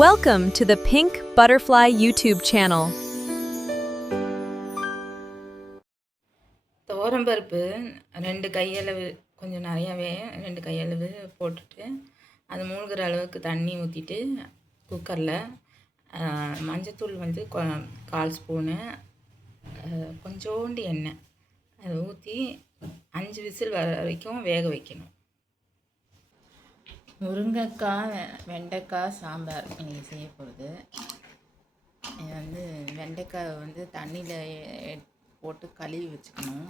Welcome to the Pink Butterfly YouTube channel. துவரம்பருப்பு 2 கையளவு, கொஞ்சம் நிறையாவே 2 கையளவு போட்டுட்டு அது மூழ்கிற அளவுக்கு தண்ணி ஊற்றிட்டு குக்கரில் மஞ்சத்தூள் வந்து 1/4 ஸ்பூனு, கொஞ்சோண்டு எண்ணெய் அதை ஊற்றி 5 விசில் வர வரைக்கும் வேக வைக்கணும். முருங்கைக்காய் வெண்டைக்காய் சாம்பார் இன்றைக்கி செய்ய போகிறது. இது வந்து வெண்டைக்காய் வந்து தண்ணியில் போட்டு கழுவி வச்சுக்கணும்.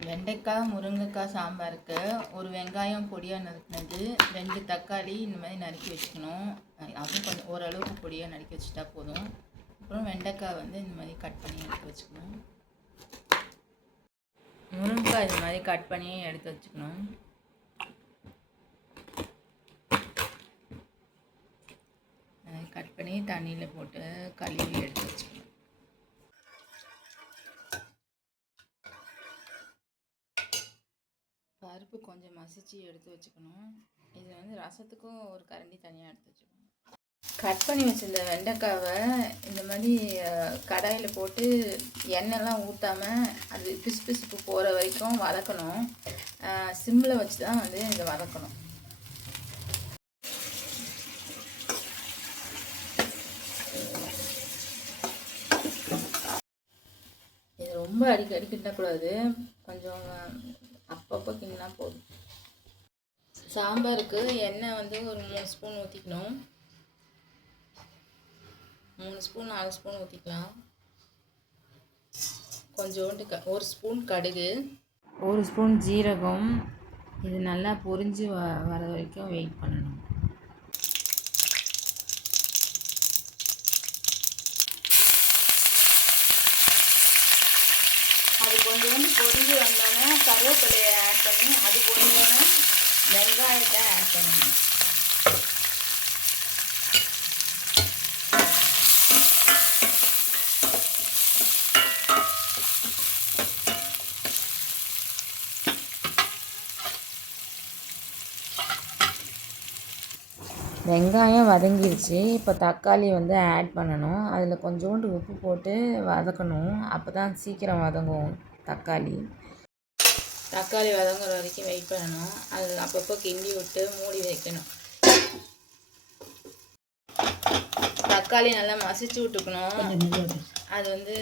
வெண்டைக்காய் முருங்கைக்காய் சாம்பாருக்கு ஒரு வெங்காயம் பொடியாக நறுக்கினது, 2 தக்காளி இந்த மாதிரி நறுக்கி வச்சுக்கணும். அதுவும் கொஞ்சம் ஓரளவுக்கு பொடியாக நறுக்கி வச்சுட்டா போதும். அப்புறம் வெண்டைக்காய் வந்து இந்த மாதிரி கட் பண்ணி எடுத்து வச்சுக்கணும். முருங்கைக்காய் இது மாதிரி கட் பண்ணி எடுத்து வச்சுக்கணும். கட் பண்ணி தண்ணியில் போட்டு கழுவி எடுத்து வச்சுக்கணும். பருப்பு கொஞ்சம் மசிச்சு எடுத்து வச்சுக்கணும். இது வந்து ரசத்துக்கும் ஒரு கரண்டி தனியாக எடுத்து வச்சுக்கணும். கட் பண்ணி வச்சுருந்த வெண்டைக்காவை இந்த மாதிரி கடாயில் போட்டு எண்ணெய்லாம் ஊற்றாமல் அது பிசுப்பு போகிற வரைக்கும் வதக்கணும். சிம்மில் வச்சு தான் வந்து இதை வதக்கணும். இது ரொம்ப அடிக்கடி கிண்டக்கூடாது, கொஞ்சம் அப்பப்போ கிண்டினா போதும். சாம்பாருக்கு எண்ணெய் வந்து ஒரு 3 ஸ்பூன் ஊற்றிக்கணும். 3 ஸ்பூன் 4 ஸ்பூன் ஊற்றிக்கலாம். கொஞ்சோண்டு 1 ஸ்பூன் கடுகு, 1 ஸ்பூன் ஜீரகம். இது நல்லா பொரிஞ்சு வர வரைக்கும் வெயிட் பண்ணணும். அது கொஞ்சோண்டு பொரிஞ்சு வந்தோன்னே கருவேப்பிலையை ஆட் பண்ணி அது பொரிஞ்சோன்னே வெங்காயத்தை ஆட் பண்ணணும். வெங்காயம் வதங்கிடுச்சு. இப்போ தக்காளி வந்து ஆட் பண்ணணும். அதில் கொஞ்சோண்டு உப்பு போட்டு வதக்கணும். அப்போ தான் சீக்கிரம் வதங்கும் தக்காளி. தக்காளி வதங்குற வரைக்கும் வெயிட் பண்ணணும். அது அப்பப்போ கிண்டி விட்டு மூடி வைக்கணும். தக்காளி நல்லா மசிச்சு விட்டுக்கணும். அது வந்து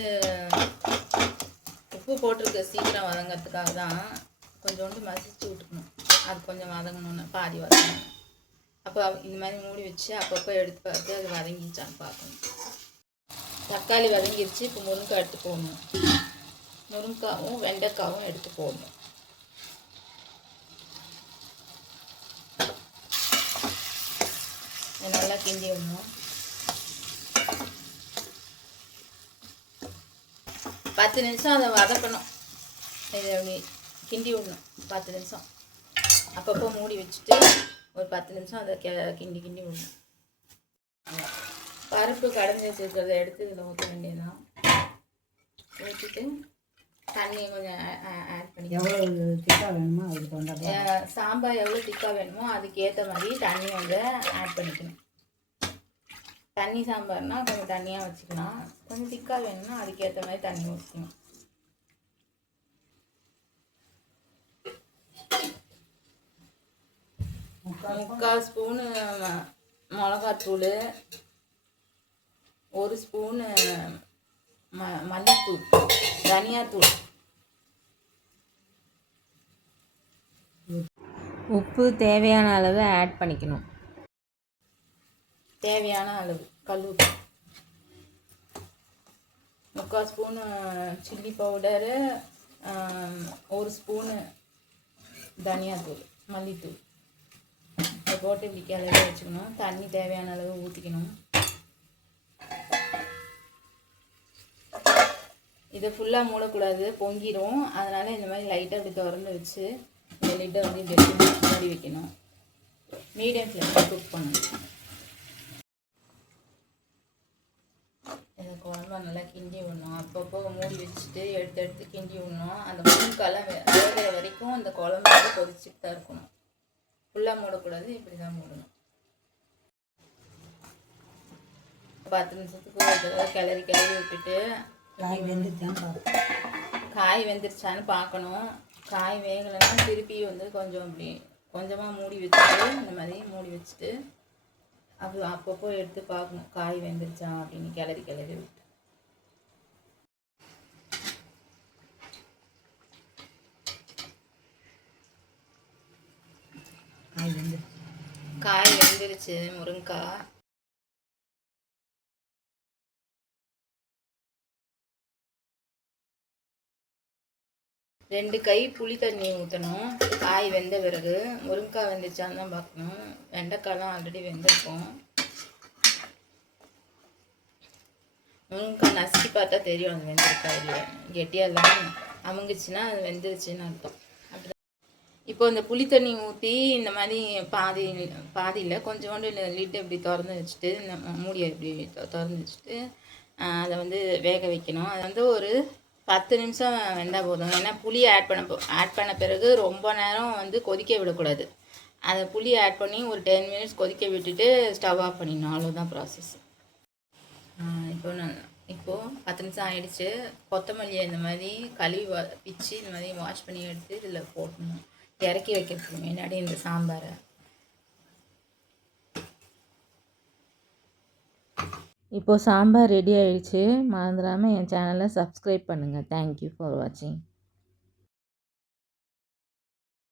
உப்பு போட்டிருக்க சீக்கிரம் வதங்கிறதுக்காக தான் கொஞ்சோண்டு மசிச்சு விட்டுக்கணும். அது கொஞ்சம் வதங்கணுன்னு பாதி வதங்கணும். அப்போ இந்த மாதிரி மூடி வச்சு அப்பப்போ எடுத்து பார்த்து அது வதங்கிச்சான்னு பார்க்கணும். தக்காளி வதங்கிடுச்சு. இப்போ முருங்கைக்காய் எடுத்து போடணும். முருங்கைக்காவும் வெண்டைக்காவும் எடுத்து போடணும். நல்லா கிண்டி விடணும். 10 நிமிஷம் அதை வதக்கணும். இதை அப்படி கிண்டி விடணும் 10 நிமிஷம். அப்பப்போ மூடி வச்சுட்டு ஒரு 10 நிமிஷம் அதை கிண்டி விடணும். பருப்பு கடைஞ்சி வச்சுருக்கிறத எடுத்து இதில் ஊற்ற வேண்டியதுதான். ஊற்றிட்டு தண்ணி கொஞ்சம் ஆட் பண்ணி, எவ்வளோ திக்காக வேணுமோ அதுக்கு தகுந்த சாம்பார் எவ்வளோ திக்காக வேணுமோ அதுக்கேற்ற மாதிரி தண்ணி வந்து ஆட் பண்ணிக்கணும். தண்ணி சாம்பார்னால் கொஞ்சம் தண்ணியாக வச்சுக்கலாம். கொஞ்சம் திக்காக வேணும்னா அதுக்கேற்ற மாதிரி தண்ணி ஊற்றிக்கணும். முக்கால் ஸ்பூனு மிளகாத்தூள், 1 ஸ்பூனு மல்லித்தூள், தனியாத்தூள், உப்பு தேவையான அளவு ஆட் பண்ணிக்கணும். தேவையான அளவு கல்லுப்பு, 3/4 ஸ்பூனு சில்லி பவுடரு, 1 ஸ்பூனு தனியாத்தூள், மல்லித்தூள். அதை போட்டு இப்படி கிளறி வச்சுக்கணும். தண்ணி தேவையான அளவு ஊற்றிக்கணும். இதை ஃபுல்லாக மூடக்கூடாது, பொங்கிடும். அதனால் இந்த மாதிரி லைட்டாக இப்படி திறந்து வச்சு இந்த லிட்டை வந்து இப்படி மூடி வைக்கணும். மீடியம் ஃப்ளேமில் குக் பண்ணணும். இந்த குழம்பு நல்லா கிண்டி விடணும். அப்பப்போ மூடி வச்சுட்டு எடுத்து எடுத்து கிண்டி விடணும். அந்த முருங்கைக்காலாம் வேகிற வரைக்கும் அந்த குழம்பு வந்து கொதிச்சுட்டு தான் இருக்கணும். ஃபுல்லாக மூடக்கூடாது, இப்படி தான் மூடணும். 10 நிமிஷத்துக்கு ஒரு தடவை கிளறி விட்டுட்டு காய் வெந்துருச்சான்னு பார்க்கணும். காய் வேகலைன்னா திருப்பி வந்து கொஞ்சம் அப்படி கொஞ்சமாக மூடி வச்சுட்டு இந்த மாதிரி மூடி வச்சுட்டு அப்படி அப்பப்போ எடுத்து பார்க்கணும் காய் வெந்துருச்சா அப்படின்னு கிளறி விட்டு. காய் வெந்துருச்சு முருங்கைக்காய். ரெண்டு கை புளி தண்ணி ஊற்றணும். காய் வெந்த பிறகு முருங்கைக்காய் வெந்துச்சான்னு தான் பார்க்கணும். வெண்டைக்காய்லாம் ஆல்ரெடி வெந்திருக்கும். முருங்கைக்காய் நசுக்கி பார்த்தா தெரியும் அது வெந்திருக்கா இல்லையா. கெட்டியாலாம் அமுங்கிச்சுன்னா அது வெந்துருச்சுன்னு அர்த்தம். அப்படி இப்போ இந்த புளி தண்ணி ஊற்றி இந்த மாதிரி பாதியில் கொஞ்சோண்டு லிட்டு இப்படி திறந்து வச்சுட்டு இந்த மூடியை இப்படி திறந்து வச்சுட்டு அதை வந்து வேக வைக்கணும். அது வந்து ஒரு 10 நிமிஷம் வெந்தால் போதும். ஏன்னா புளி ஆட் பண்ண பிறகு ரொம்ப நேரம் வந்து கொதிக்க விடக்கூடாது. அதை புளி ஆட் பண்ணி ஒரு 10 மினிட்ஸ் கொதிக்க விட்டுட்டு ஸ்டவ் ஆஃப் பண்ணிடணும். அவ்வளோதான் ப்ராசஸ். இப்போது 10 நிமிஷம் ஆகிடுச்சு. கொத்தமல்லியை இந்த மாதிரி கழுவி பிச்சு இந்த மாதிரி வாஷ் பண்ணி எடுத்து இதில் போடணும். இறக்கி வைக்கிறதுக்கு முன்னாடி இந்த சாம்பாரை. இப்போது சாம்பார் ரெடி ஆகிடுச்சு. மறந்துடாமல் என் சேனலை சப்ஸ்கிரைப் பண்ணுங்கள். தேங்க்யூ ஃபார் வாட்சிங்.